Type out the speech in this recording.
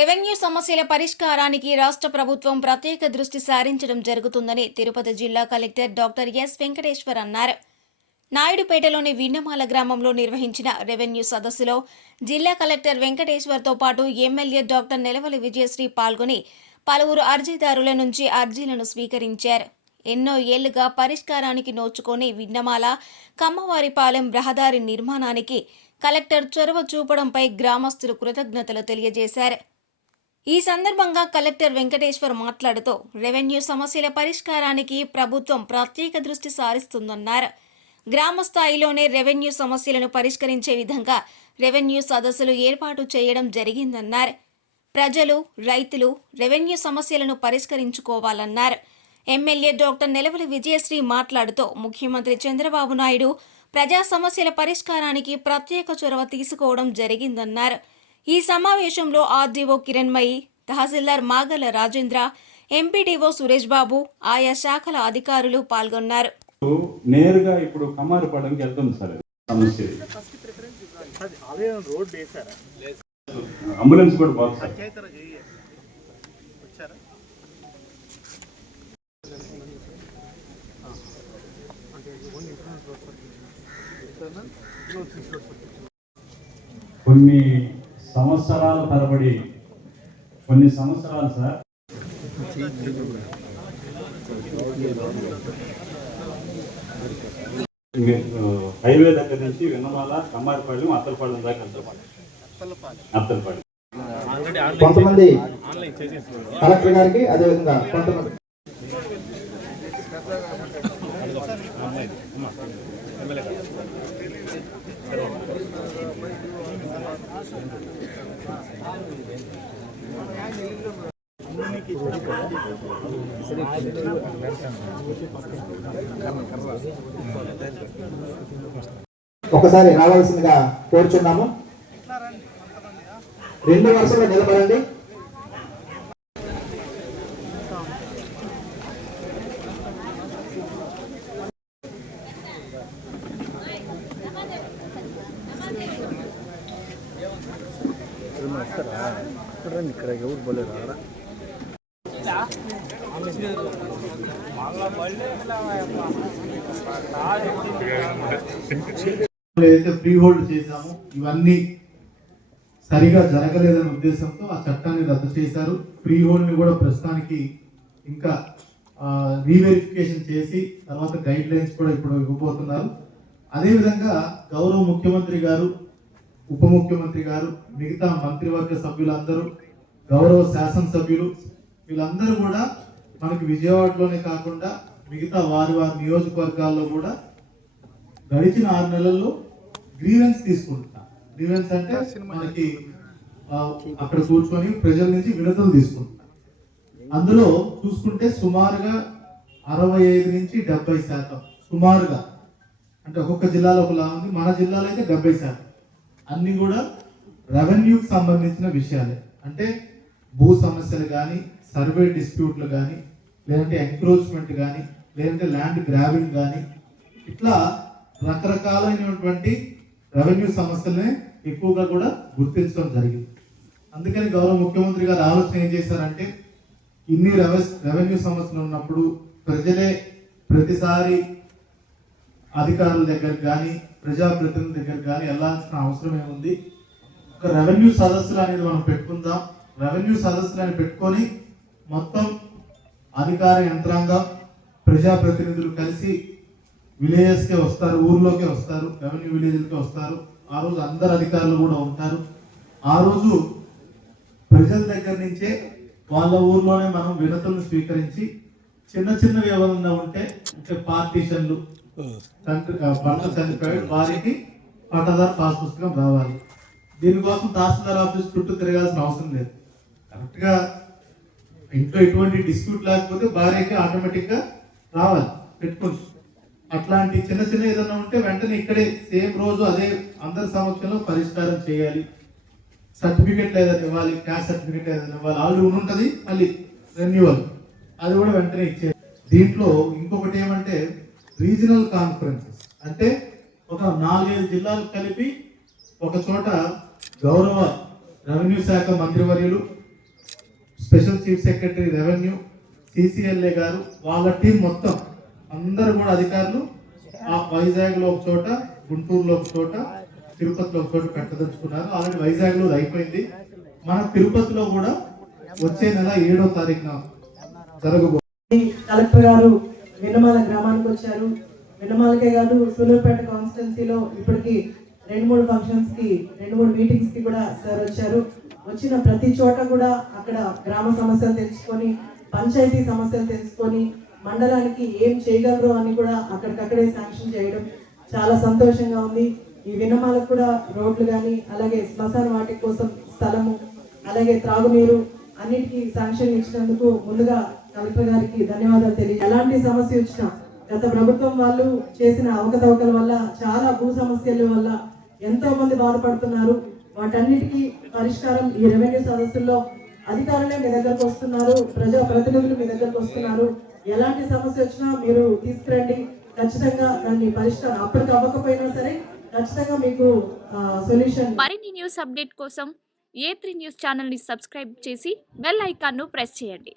Revenue సమస్యల పరిష్కారానికి రాష్ట్ర ప్రభుత్వం ప్రత్యేక దృష్టి సారించడం జరుగుతుందని తిరుపతి జిల్లా కలెక్టర్ డాక్టర్ ఎస్ వెంకటేశ్వర్ అన్నారు. నాయుడుపేటలోని విన్నమాల గ్రామంలో నిర్వహించిన రెవెన్యూ సదస్సులో జిల్లా కలెక్టర్ వెంకటేశ్వర్తో పాటు ఎమ్మెల్యే డాక్టర్ నెలవలి విజయశ్రీ పాల్గొని పలువురు అర్జీదారుల నుంచి అర్జీలను స్వీకరించారు. ఎన్నో ఏళ్ళుగా పరిష్కారానికి నోచుకొని విన్నమాల కమ్మవారిపాలెం రహదారి నిర్మాణానికి కలెక్టర్ చొరవ చూపడంపై గ్రామస్తులు కృతజ్ఞతలు తెలియజేశారు. ఈ సందర్భంగా కలెక్టర్ వెంకటేశ్వర్ మాట్లాడుతూ రెవెన్యూ సమస్యల పరిష్కారానికి ప్రభుత్వం ప్రత్యేక దృష్టి సారిస్తుందన్నారు. గ్రామ స్థాయిలోనే రెవెన్యూ సమస్యలను పరిష్కరించే విధంగా రెవెన్యూ సదస్సులు ఏర్పాటు చేయడం జరిగిందన్నారు. ప్రజలు రైతులు రెవెన్యూ సమస్యలను పరిష్కరించుకోవాలన్నారు. ఎమ్మెల్యే డాక్టర్ నెలవలి విజయశ్రీ మాట్లాడుతూ ముఖ్యమంత్రి చంద్రబాబు నాయుడు ప్రజా సమస్యల పరిష్కారానికి ప్రత్యేక చొరవ తీసుకోవడం జరిగిందన్నారు. ఈ సమావేశంలో ఆర్డీఓ కిరణ్మయి తహసీల్దార్ మాగల రాజేంద్ర ఎంపీడీఓ సురేష్ బాబు ఆయా శాఖల అధికారులు పాల్గొన్నారు. నేరుగా ఇప్పుడు కమారు కమ్మారిపాలెంకి వెళ్తుంది సార్. సమస్య అంబులెన్స్ కూడా బాగు సార్. కొన్ని సంవత్సరాల తరబడి. కొన్ని సంవత్సరాలు సార్. హైవే దగ్గర నుంచి విన్నమాల కమ్మారిపాలెం అత్తలపాలెం దాకా అత్తలపాలెం. కొంతమంది కలెక్టర్ గారికి అదేవిధంగా కొంతమంది ఒకసారి రావాల్సిందిగా కోరుచున్నాము. రెండు వరుసలో నిలబడండి. ఇక్కడ రండి, ఇక్కడ ఎవరు పోలేదు ఏదైతే ఫ్రీ హోల్డ్ చేశామో ఇవన్నీ సరిగా జరగలేదనే ఉద్దేశంతో ఆ చట్టాన్ని రద్దు చేశారు. ఫ్రీ హోల్డ్ని కూడా ప్రస్తుతానికి ఇంకా రీవెరిఫికేషన్ చేసి తర్వాత గైడ్ లైన్స్ కూడా ఇప్పుడు ఇవ్వబోతున్నారు. అదేవిధంగా గౌరవ ముఖ్యమంత్రి గారు ఉప ముఖ్యమంత్రి గారు మిగతా మంత్రివర్గ సభ్యులందరూ గౌరవ శాసనసభ్యులు వీళ్ళందరూ కూడా మనకి విజయవాడలోనే కాకుండా మిగతా వారి వారి నియోజకవర్గాల్లో కూడా గడిచిన ఆరు నెలల్లో గ్రీవెన్స్ తీసుకుంటున్నా గ్రీవెన్స్ అంటే మనకి అక్కడ కూర్చొని ప్రజల నుంచి వినతులు తీసుకుంటున్నా అందులో చూసుకుంటే సుమారుగా అరవై ఐదు నుంచి డెబ్బై శాతం సుమారుగా. అంటే ఒక్కొక్క జిల్లాలో ఒకలా ఉంది మన జిల్లాలో అయితే డెబ్బై శాతం. అన్ని కూడా రెవెన్యూకి సంబంధించిన విషయాలే. అంటే భూ సమస్యలు కానీ సర్వే డిస్ప్యూట్లు కానీ లేదంటే ఎంక్రోచ్మెంట్ కానీ లేదంటే ల్యాండ్ గ్రాబింగ్ కానీ ఇట్లా రకరకాలైనటువంటి రెవెన్యూ సమస్యలనే ఎక్కువగా కూడా గుర్తించడం జరిగింది. అందుకని గౌరవ ముఖ్యమంత్రి గారు ఆలోచన ఏం చేశారంటే ఇన్ని రెవెస్ రెవెన్యూ సమస్యలు ఉన్నప్పుడు ప్రజలే ప్రతిసారి అధికారుల దగ్గర కానీ ప్రజాప్రతినిధుల దగ్గర కానీ వెళ్ళాల్సిన అవసరం ఏముంది? ఒక రెవెన్యూ సదస్సులు అనేది మనం పెట్టుకుందాం. రెవెన్యూ సదస్సులు అని పెట్టుకొని మొత్తం అధికార యంత్రాంగం ప్రజాప్రతినిధులు కలిసి విలేజెస్కే వస్తారు ఊర్లోకే వస్తారు రెవెన్యూ విలేజ్లకే వస్తారు. ఆ రోజు అందరు అధికారులు కూడా ఉంటారు. ఆ రోజు ప్రజల దగ్గర నుంచే వాళ్ళ ఊర్లోనే మనం వినతులను స్వీకరించి చిన్న చిన్నవి ఏమైనా ఉంటే అంటే పార్టీషన్లు తండ్రి పంట చనిపోయాడు వారికి పట్టదారు పాస్ పుస్తకం రావాలి. దీనికోసం తహసీల్దార్ ఆఫీస్ చుట్టూ తిరగాల్సిన అవసరం లేదు. కరెక్ట్గా ఇంట్లో ఎటువంటి డిస్ప్యూట్ లేకపోతే భార్యకి ఆటోమేటిక్గా రావాలి పెట్టుకోవచ్చు. అట్లాంటి చిన్న చిన్న ఏదైనా ఉంటే వెంటనే ఇక్కడే సేమ్ రోజు అదే అందరి సమక్షంలో పరిష్కారం చేయాలి. సర్టిఫికెట్ ఏదైనా ఇవ్వాలి క్యాస్ట్ సర్టిఫికెట్ ఏదైనా ఇవ్వాలి. ఆల్రెడీ ఉంటుంది మళ్ళీ రెన్యువల్. అది కూడా వెంటనే ఇచ్చే దీంట్లో ఇంకొకటి ఏమంటే రీజనల్ కాన్ఫరెన్సెస్. అంటే ఒక నాలుగైదు జిల్లాలు కలిపి ఒక చోట గౌరవ రెవెన్యూ శాఖ మంత్రివర్యులు special chief secretary revenue CCLA గారు వాళ్ళ టీం మొత్తం అందరూ కూడా అధికారులు ఆ వైజాగ్లో ఒక చోట గుంటూరులో ఒక చోట తిరుపతిలో ఒక చోట పెట్టదలుచుకున్నారు. ఆల్రెడీ వైజాగ్లో అయిపోయింది. మన తిరుపతిలో కూడా వచ్చే నెల ఏడో తారీఖున జరగబో కలెక్టర్ గారు వెన్నమాల గ్రామానికి వచ్చారు. వెన్నమాలకే కాదు సూలూరుపేట కాన్స్టిట్యున్సీలో ఇప్పటికి రెండు మూడు ఫంక్షన్స్కి రెండు మూడు మీటింగ్స్కి కూడా సార్ వచ్చారు. వచ్చిన ప్రతి చోట కూడా అక్కడ గ్రామ సమస్యలు తెలుసుకొని పంచాయతీ సమస్యలు తెలుసుకొని మండలానికి ఏం చేయగలరు అని కూడా అక్కడికక్కడే శాంక్షన్ చేయడం చాలా సంతోషంగా ఉంది. ఈ విన్నమాలకు కూడా రోడ్లు కానీ అలాగే శ్మశాన వాటి కోసం స్థలము అలాగే త్రాగునీరు అన్నిటికీ శాంక్షన్ ఇచ్చినందుకు ముందుగా కలెక్టర్ గారికి ధన్యవాదాలు తెలియ ఎలాంటి సమస్య వచ్చినా గత ప్రభుత్వం వాళ్ళు చేసిన అవకతవకల వల్ల చాలా భూ సమస్యల వల్ల ఎంతో మంది బాధపడుతున్నారు. వాటన్నిటికీ పరిష్కారం ఈ రెవెన్యూ సదస్సుల్లో అధికారులే మీ దగ్గరకు వస్తున్నారు. ప్రజా ప్రతినిధులు మీ దగ్గరకు వస్తున్నారు. ఎలాంటి సమస్య వచ్చినా మీరు తీసుకురండి. ఖచ్చితంగా దాన్ని పరిష్కారం అప్పటికి అవ్వకపోయినా సరే ఖచ్చితంగా మీకు సొల్యూషన్ మరిన్ని న్యూస్ అప్డేట్ కోసం ఏ త్రీ న్యూస్ ఛానల్ని సబ్స్క్రైబ్ చేసి బెల్ ఐకాన్ను ప్రెస్ చేయండి.